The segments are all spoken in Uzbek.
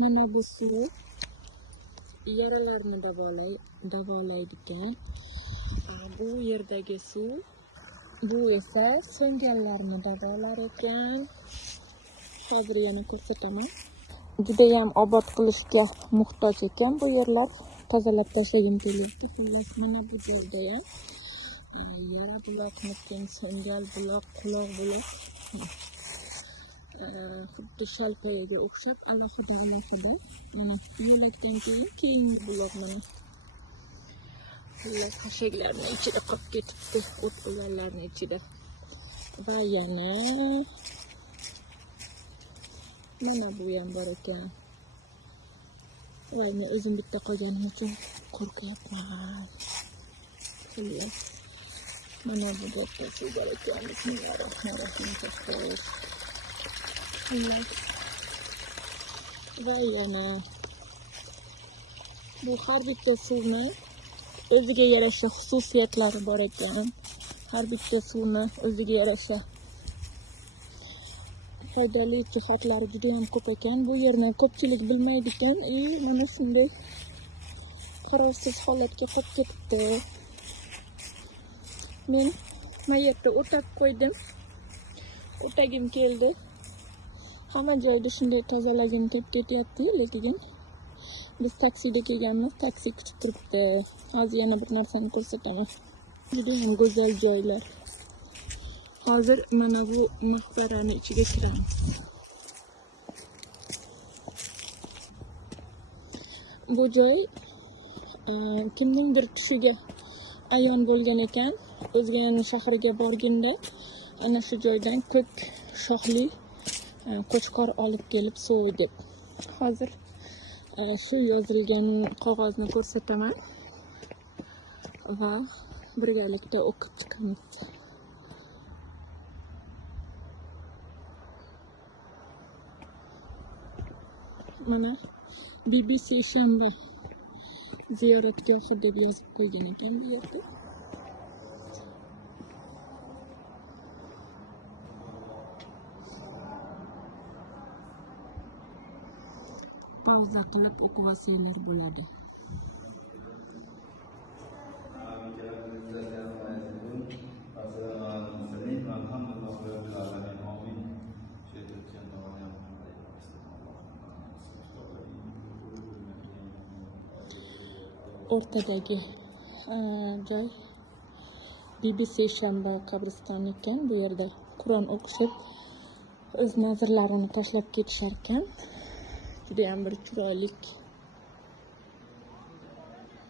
Mana bu suv yaralarni davolaydi ekan. Bu yerdagi suv, bu esa so'nganlarni davolar ekan. Hozir yana ko'rsataman. Juda ham obod qilishga muhtoj ekan bu yerlar. Tozalab tashlagim keldi. Xullas mana bu yerda ham yara buloqmikin, so'ngal buloq, quloq buloq. Xuddi shalpoyaga o'xshab alohida. Mana yo'lakdan keyingi buloq mana. Xullas xashaklarni ichida qolib ketibdi, o't o'lanlarni ichida. Va yana mana bu ham bor ekan. Voy, men o'zim bitta qolganim uchun qo'rqyapman. Xullas mana bu yerda suv bor ekan. Bismillahirrohmanirrohim. Xullas va yana bu har bitta suvni o'ziga yarasha xususiyatlari bor ekan. Har bitta suvni o'ziga yarasha foydali jihatlari juda ham ko'p ekan. Bu yerni ko'pchilik bilmaydi ekan. Mana shunday qarovsiz holatga qolib ketibdi. Men mana yerda o'tab qo'ydim. O'tagim keldi. Hamma joyda shunday tozalagim kelib ketyapti, lekin biz taksida kelganmiz, taksi kutib turibdi. Hozir yana bir narsani ko'rsataman. Juda ham go'zal joylar. Hozir mana bu maqbarani ichiga kiramiz. Bu joy kimningdir tushiga ayon bo'lgan ekan. O'zgan shahriga borganda ana shu joydan ko'k shoxli qo'chqor olib kelib suv deb. Hozir shu yozilgan qog'ozni ko'rsataman va birgalikda o'qib chiqamiz. Mana BBC Shanba ziyoratgohi deb yozib qo'ygan ekan bu yerda. Pauza qilib o'qib olsangiz bo'ladi. O'rtadagi joy BBC Shanba qabristoni ekan. Bu yerda Qur'on o'qishib o'z nazrlarini tashlab ketishar ekan. Juda ham bir chiroyli,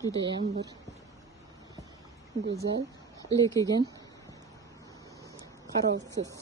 juda ham bir go'zal, lekin qarovsiz.